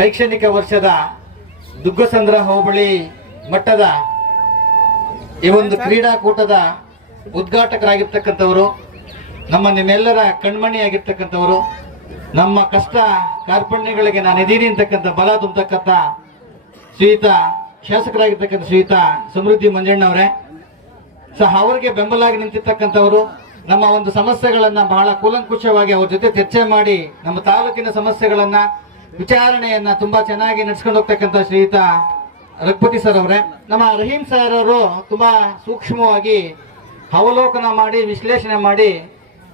ಶೈಕ್ಷಣಿಕ ವರ್ಷದ ದುಗ್ಗಸಂದ್ರ ಹೋಬಳಿ ಮಟ್ಟದ ಈ ಒಂದು ಕ್ರೀಡಾಕೂಟದ ಉದ್ಘಾಟಕರಾಗಿರ್ತಕ್ಕಂಥವರು, ನಮ್ಮ ನಿಮ್ಮೆಲ್ಲರ ಕಣ್ಮಣಿಯಾಗಿರ್ತಕ್ಕಂಥವರು, ನಮ್ಮ ಕಷ್ಟ ಕಾರ್ಪಣ್ಯಗಳಿಗೆ ನಾನು ಎದೀನಿ ಅಂತಕ್ಕಂಥ ಬಲ ತುಂಬತಕ್ಕಂಥ ಶ್ರೀಯುತ ಶಾಸಕರಾಗಿರ್ತಕ್ಕಂಥ ಶ್ರೀಯುತ ಸಮೃದ್ಧಿ ಮಂಜಣ್ಣವರೇ ಸಹ ಅವರಿಗೆ ಬೆಂಬಲಾಗಿ ನಿಂತಿರ್ತಕ್ಕಂಥವರು, ನಮ್ಮ ಒಂದು ಸಮಸ್ಯೆಗಳನ್ನು ಬಹಳ ಕೂಲಂಕುಷವಾಗಿ ಅವ್ರ ಜೊತೆ ಚರ್ಚೆ ಮಾಡಿ ನಮ್ಮ ತಾಲೂಕಿನ ಸಮಸ್ಯೆಗಳನ್ನ ವಿಚಾರಣೆಯನ್ನ ತುಂಬಾ ಚೆನ್ನಾಗಿ ನಡ್ಸ್ಕೊಂಡು ಹೋಗ್ತಕ್ಕಂಥ ಶ್ರೀಯುತ ರಘುಪತಿ ಸರ್ ಅವರೇ. ನಮ್ಮ ರಹೀಂ ಸರ್ ಅವರು ತುಂಬಾ ಸೂಕ್ಷ್ಮವಾಗಿ ಅವಲೋಕನ ಮಾಡಿ, ವಿಶ್ಲೇಷಣೆ ಮಾಡಿ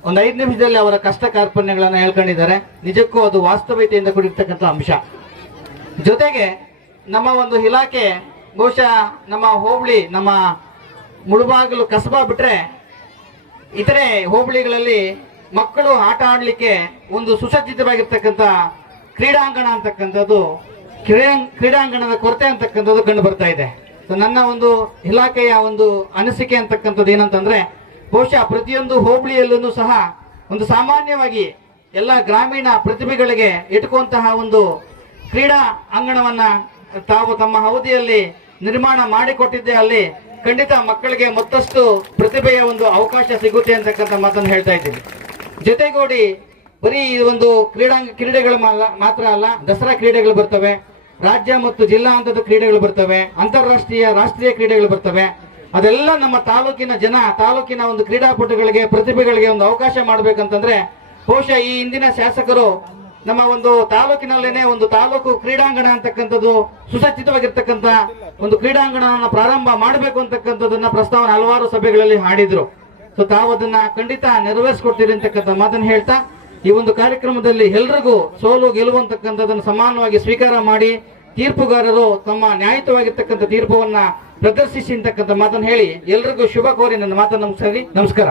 ಒಂದು ಐದು ನಿಮಿಷದಲ್ಲಿ ಅವರ ಕಷ್ಟ ಕಾರ್ಪಣ್ಯಗಳನ್ನ ಹೇಳ್ಕೊಂಡಿದ್ದಾರೆ. ನಿಜಕ್ಕೂ ಅದು ವಾಸ್ತವಿಕತೆಯಿಂದ ಕೂಡಿರ್ತಕ್ಕಂಥ ಅಂಶ. ಜೊತೆಗೆ ನಮ್ಮ ಒಂದು ಇಲಾಖೆ, ಬಹುಶಃ ನಮ್ಮ ಹೋಬಳಿ, ನಮ್ಮ ಮುಳುಬಾಗಿಲು ಕಸಬಾ ಬಿಟ್ರೆ ಇತರೆ ಹೋಬಳಿಗಳಲ್ಲಿ ಮಕ್ಕಳು ಆಟ ಆಡಲಿಕ್ಕೆ ಒಂದು ಸುಸಜ್ಜಿತವಾಗಿರ್ತಕ್ಕಂಥ ಕ್ರೀಡಾಂಗಣ ಅಂತಕ್ಕಂಥದ್ದು ಕ್ರೀಡಾಂಗ್- ಕ್ರೀಡಾಂಗಣದ ಕೊರತೆ ಅಂತಕ್ಕಂಥದ್ದು ಕಂಡು ಬರ್ತಾ ಇದೆ. ಸೊ ನನ್ನ ಒಂದು ಇಲಾಖೆಯ ಒಂದು ಅನಿಸಿಕೆ ಅಂತಕ್ಕಂಥದ್ದು ಏನಂತಂದ್ರೆ, ಬಹುಶಃ ಪ್ರತಿಯೊಂದು ಹೋಬಳಿಯಲ್ಲೂ ಸಹ ಒಂದು ಸಾಮಾನ್ಯವಾಗಿ ಎಲ್ಲ ಗ್ರಾಮೀಣ ಪ್ರತಿಭೆಗಳಿಗೆ ಇಟ್ಕುವಂತಹ ಒಂದು ಕ್ರೀಡಾ ಅಂಗಣವನ್ನ ತಾವು ತಮ್ಮ ಅವಧಿಯಲ್ಲಿ ನಿರ್ಮಾಣ ಮಾಡಿಕೊಟ್ಟಿದ್ದೆ ಅಲ್ಲಿ ಖಂಡಿತ ಮಕ್ಕಳಿಗೆ ಮತ್ತಷ್ಟು ಪ್ರತಿಭೆಯ ಒಂದು ಅವಕಾಶ ಸಿಗುತ್ತೆ ಅಂತಕ್ಕಂಥ ಮಾತನ್ನು ಹೇಳ್ತಾ ಇದ್ದೀನಿ. ಜೊತೆಗೂಡಿ ಬರೀ ಒಂದು ಕ್ರೀಡಾಂಗ ಕ್ರೀಡೆಗಳು ಮಾತ್ರ ಅಲ್ಲ, ದಸರಾ ಕ್ರೀಡೆಗಳು ಬರ್ತವೆ. ರಾಜ್ಯ ಮತ್ತು ಜಿಲ್ಲಾ ಹಂತದ ಕ್ರೀಡೆಗಳು ಬರ್ತವೆ. ಅಂತಾರಾಷ್ಟ್ರೀಯ, ರಾಷ್ಟ್ರೀಯ ಕ್ರೀಡೆಗಳು ಬರ್ತವೆ. ಅದೆಲ್ಲ ನಮ್ಮ ತಾಲೂಕಿನ ಜನ, ತಾಲೂಕಿನ ಒಂದು ಕ್ರೀಡಾಪಟುಗಳಿಗೆ, ಪ್ರತಿಭೆಗಳಿಗೆ ಒಂದು ಅವಕಾಶ ಮಾಡಬೇಕಂತಂದ್ರೆ, ಬಹುಶಃ ಈ ಹಿಂದಿನ ಶಾಸಕರು ನಮ್ಮ ಒಂದು ತಾಲೂಕಿನಲ್ಲೇನೆ ಒಂದು ತಾಲೂಕು ಕ್ರೀಡಾಂಗಣ ಅಂತಕ್ಕಂಥದ್ದು, ಸುಸಜ್ಜಿತವಾಗಿರ್ತಕ್ಕಂಥ ಒಂದು ಕ್ರೀಡಾಂಗಣವನ್ನು ಪ್ರಾರಂಭ ಮಾಡಬೇಕು ಅಂತಕ್ಕಂಥದ್ದನ್ನ ಪ್ರಸ್ತಾವನೆ ಹಲವಾರು ಸಭೆಗಳಲ್ಲಿ ಹಾಡಿದ್ರು. ಸೊ ತಾವು ಅದನ್ನ ಖಂಡಿತ ನೆರವೇರಿಸ್ಕೊಡ್ತೀರಿ ಅಂತಕ್ಕಂಥ ಮಾತನ್ನು ಹೇಳ್ತಾ ಈ ಒಂದು ಕಾರ್ಯಕ್ರಮದಲ್ಲಿ ಎಲ್ರಿಗೂ ಸೋಲು ಗೆಲುವು ಅಂತಕ್ಕಂಥದ್ದನ್ನು ಸಮಾನವಾಗಿ ಸ್ವೀಕಾರ ಮಾಡಿ ತೀರ್ಪುಗಾರರು ತಮ್ಮ ನ್ಯಾಯಯುತವಾಗಿರ್ತಕ್ಕಂಥ ತೀರ್ಪುವನ್ನ ಪ್ರದರ್ಶಿಸಿ ಅಂತಕ್ಕಂಥ ಮಾತನ್ನು ಹೇಳಿ ಎಲ್ರಿಗೂ ಶುಭ ಕೋರಿ ನನ್ನ ಮಾತನ್ನು ಮುಗಿಸಿ ನಮಸ್ಕಾರ.